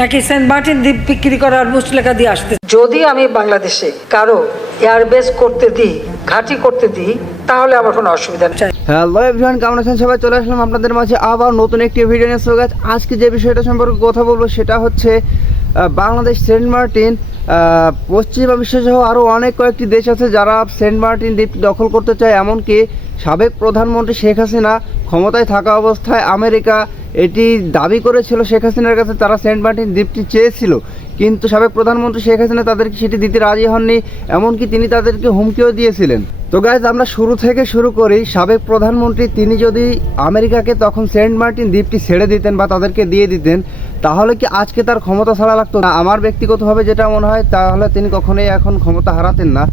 নাকি Saint Martin দ্বীপ বিক্রি করার মুচলেখা দিয়ে আসতে। যদি আমি বাংলাদেশে কারো এয়ারবেস করতে দিই, ঘাঁটি করতে দিই, তাহলে আমার কোনো অসুবিধা নেই। হ্যালো এভরিওয়ান, কেমন আছেন সবাই? চলে আসলাম আপনাদের মাঝে আবার নতুন একটি ভিডিও নিয়ে। সো গাইস, আজকে যে বিষয়টা সম্পর্কে কথা বলবো সেটা হচ্ছে বাংলাদেশ সেন্ট মার্টিন, পশ্চিমা বিশ্বসহ আরও অনেক কয়েকটি দেশ আছে যারা সেন্ট মার্টিন দ্বীপ দখল করতে চায়। এমনকি সাবেক প্রধানমন্ত্রী শেখ হাসিনা ক্ষমতায় থাকা অবস্থায় আমেরিকা এটি দাবি করেছিল শেখ হাসিনার কাছে, তারা সেন্ট মার্টিন দ্বীপটি চেয়েছিল, কিন্তু সাবেক প্রধানমন্ত্রী শেখ হাসিনা তাদেরকে সেটি দিতে রাজি হননি। এমনকি তিনি তাদেরকে হুমকিও দিয়েছিলেন। তো গাইজ, আমরা শুরু থেকে শুরু করি। সাবেক প্রধানমন্ত্রী তিনি যদি আমেরিকাকে তখন সেন্ট মার্টিন দ্বীপটি ছেড়ে দিতেন বা তাদেরকে দিয়ে দিতেন, তাহলে কি আজকে তার ক্ষমতা ছাড়া লাগতো না? আমার ব্যক্তিগতভাবে যেটা মনে হয়, তাহলে তিনি কখনোই এখন ক্ষমতা হারাতেন না।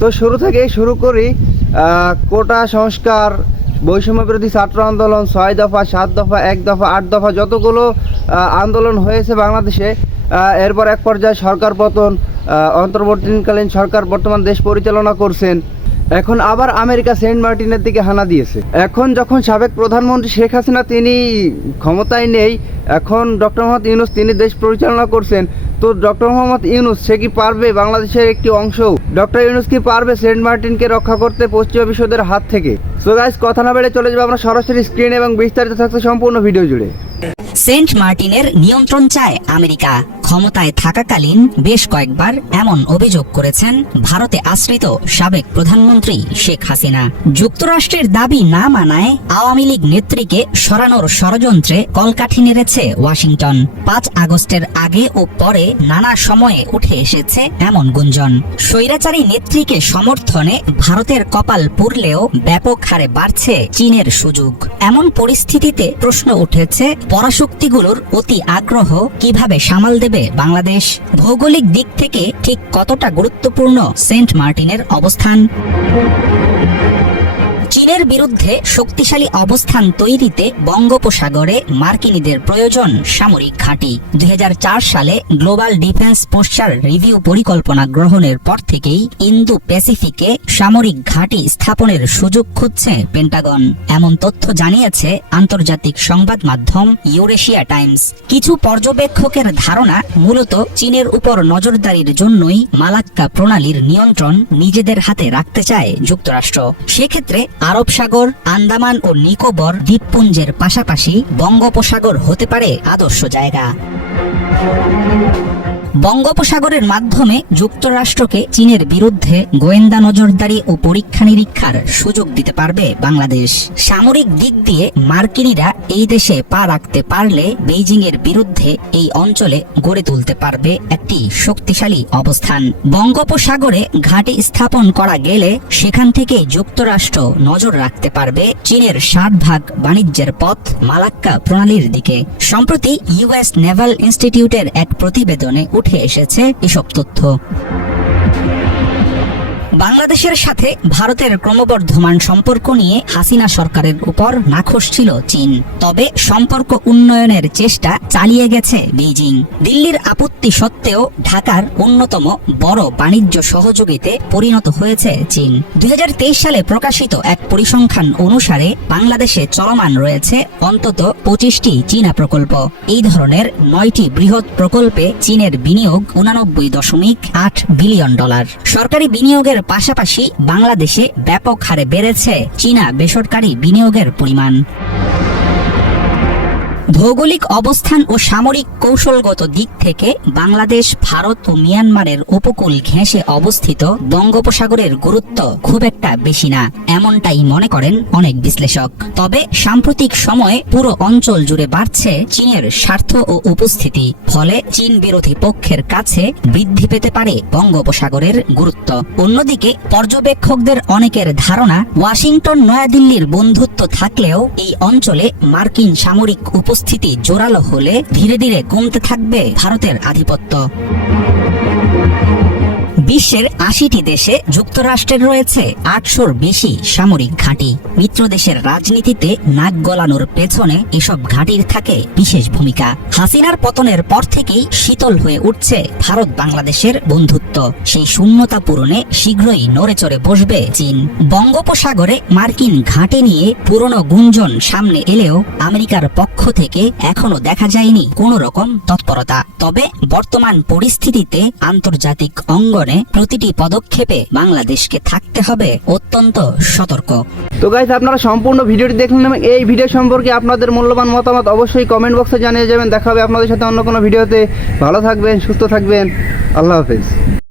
তো শুরু থেকেই শুরু করি। কোটা সংস্কার, বৈষম্য বিরোধী ছাত্র আন্দোলন, 6 দফা, 7 দফা, 1 দফা, 8 দফা, যতগুলো আন্দোলন হয়েছে বাংলাদেশে, এরপর এক পর্যায়ে সরকার পতন, অন্তর্বর্তীকালীন সরকার বর্তমান দেশ পরিচালনা করছেন। এখন আবার আমেরিকা সেন্ট মার্টিনের দিকে হানা দিয়েছে। এখন যখন সাবেক প্রধানমন্ত্রী শেখ হাসিনা তিনি ক্ষমতায় নেই, এখন ডক্টর মোহাম্মদ ইউনূস তিনি দেশ পরিচালনা করছেন। তো ডক্টর মোহাম্মদ ইউনূস সে কি পারবে, বাংলাদেশের একটি অংশ ডক্টর ইউনূস কি পারবে সেন্ট মার্টিনকে রক্ষা করতে পশ্চিমা বিশ্বদের হাত থেকে? সো গাইস, কথা না বেড়ে চলে যাবো আমরা সরাসরি স্ক্রিন, এবং বিস্তারিত থাকছে সম্পূর্ণ ভিডিও জুড়ে। সেন্ট মার্টিনের নিয়ন্ত্রণ চায় আমেরিকা। ক্ষমতায় থাকাকালীন বেশ কয়েকবার এমন অভিযোগ করেছেন ভারতে আশ্রিত সাবেক প্রধানমন্ত্রী শেখ হাসিনা। যুক্তরাষ্ট্রের দাবি না মানায় আওয়ামী লীগ নেত্রীকে সরানোর ষড়যন্ত্রে কলকাঠি নেড়েছে ওয়াশিংটন। 5 আগস্টের আগে ও পরে নানা সময়ে উঠে এসেছে এমন গুঞ্জন। স্বৈরাচারী নেত্রীকে সমর্থনে ভারতের কপাল পুড়লেও ব্যাপক হারে বাড়ছে চীনের সুযোগ। এমন পরিস্থিতিতে প্রশ্ন উঠেছে, পরাশক্তিগুলোর অতি আগ্রহ কিভাবে সামাল দেবে বাংলাদেশ? ভৌগোলিক দিক থেকে ঠিক কতটা গুরুত্বপূর্ণ সেন্ট মার্টিনের অবস্থান? চীনের বিরুদ্ধে শক্তিশালী অবস্থান তৈরিতে বঙ্গোপসাগরে মার্কিনীদের প্রয়োজন সামরিক ঘাঁটি। 2004 সালে গ্লোবাল ডিফেন্স পোস্টার রিভিউ পরিকল্পনা গ্রহণের পর থেকেই ইন্দো প্যাসিফিকে সামরিক ঘাঁটি স্থাপনের সুযোগ খুঁজছে পেন্টাগন। এমন তথ্য জানিয়েছে আন্তর্জাতিক সংবাদ মাধ্যম ইউরেশিয়া টাইমস। কিছু পর্যবেক্ষকের ধারণা, মূলত চীনের উপর নজরদারির জন্যই মালাক্কা প্রণালীর নিয়ন্ত্রণ নিজেদের হাতে রাখতে চায় যুক্তরাষ্ট্র। সেক্ষেত্রে আরব সাগর, আন্দামান ও নিকোবর দ্বীপপুঞ্জের পাশাপাশি বঙ্গোপসাগর হতে পারে আদর্শ জায়গা। বঙ্গোপসাগরের মাধ্যমে যুক্তরাষ্ট্রকে চীনের বিরুদ্ধে গোয়েন্দা নজরদারি ও পরীক্ষা নিরীক্ষার সুযোগ দিতে পারবে বাংলাদেশ। সামরিক দিক দিয়ে মার্কিনীরা এই দেশে পা রাখতে পারলে বেইজিং এর বিরুদ্ধে এই অঞ্চলে গড়ে তুলতে পারবে একটি শক্তিশালী অবস্থান। বঙ্গোপসাগরে ঘাঁটি স্থাপন করা গেলে সেখান থেকে যুক্তরাষ্ট্র নজর রাখতে পারবে চীনের 60% বাণিজ্যের পথ মালাক্কা প্রণালীর দিকে। সম্প্রতি ইউএস নেভাল ইনস্টিটিউটের এক প্রতিবেদনে উঠে এসেছে এসব তথ্য। বাংলাদেশের সাথে ভারতের ক্রমবর্ধমান সম্পর্ক নিয়ে হাসিনা সরকারের উপর নাখোশ ছিল চীন। তবে সম্পর্ক উন্নয়নের চেষ্টা চালিয়ে গেছে বেইজিং। দিল্লির আপত্তি সত্ত্বেও ঢাকার অন্যতম বড় বাণিজ্য সহযোগীতে পরিণত হয়েছে চীন। 2023 সালে প্রকাশিত এক পরিসংখ্যান অনুসারে বাংলাদেশে চলমান রয়েছে অন্তত 25টি চীনা প্রকল্প। এই ধরনের 9টি বৃহৎ প্রকল্পে চীনের বিনিয়োগ $89.8 বিলিয়ন। সরকারি বিনিয়োগের পাশাপাশি বাংলাদেশে ব্যাপক হারে বেড়েছে চীনা বেসরকারি বিনিয়োগের পরিমাণ। ভৌগোলিক অবস্থান ও সামরিক কৌশলগত দিক থেকে বাংলাদেশ ভারত ও মিয়ানমারের উপকূল ঘেঁষে অবস্থিত বঙ্গোপসাগরের গুরুত্ব খুব একটা বেশি না, এমনটাই মনে করেন অনেক বিশ্লেষক। তবে সাম্প্রতিক সময়ে পুরো অঞ্চল জুড়ে বাড়ছে চীনের স্বার্থ ও উপস্থিতি। ফলে চীন বিরোধী পক্ষের কাছে বৃদ্ধি পেতে পারে বঙ্গোপসাগরের গুরুত্ব। অন্যদিকে পর্যবেক্ষকদের অনেকের ধারণা, ওয়াশিংটন নয়াদিল্লির বন্ধুত্ব থাকলেও এই অঞ্চলে মার্কিন সামরিক উপস্থিতি জোরালো হলে ধীরে ধীরে কমতে থাকবে ভারতের আধিপত্য। বিশ্বের ৮০টি দেশে যুক্তরাষ্ট্রের রয়েছে ৮০০-র বেশি সামরিক ঘাঁটি। মিত্র দেশের রাজনীতিতে নাক গলানোর পেছনে এসব ঘাঁটির থাকে বিশেষ ভূমিকা। হাসিনার পতনের পর থেকেই শীতল হয়ে উঠছে ভারত বাংলাদেশের বন্ধুত্ব। সেই শূন্যতা পূরণে শীঘ্রই নড়েচড়ে বসবে চীন। বঙ্গোপসাগরে মার্কিন ঘাঁটি নিয়ে পুরনো গুঞ্জন সামনে এলেও আমেরিকার পক্ষ থেকে এখনো দেখা যায়নি কোনো রকম তৎপরতা। তবে বর্তমান পরিস্থিতিতে আন্তর্জাতিক অঙ্গনে প্রতিটি পদক্ষেপে বাংলাদেশকে থাকতে হবে অত্যন্ত সতর্ক। তো গাইস, আপনারা সম্পূর্ণ ভিডিওটি দেখলেন এবং এই ভিডিও সম্পর্কে আপনাদের মূল্যবান মতামত অবশ্যই কমেন্ট বক্সে জানিয়ে যাবেন। দেখা হবে আপনাদের সাথে অন্য কোনো ভিডিওতে। ভালো থাকবেন, সুস্থ থাকবেন। আল্লাহ হাফেজ।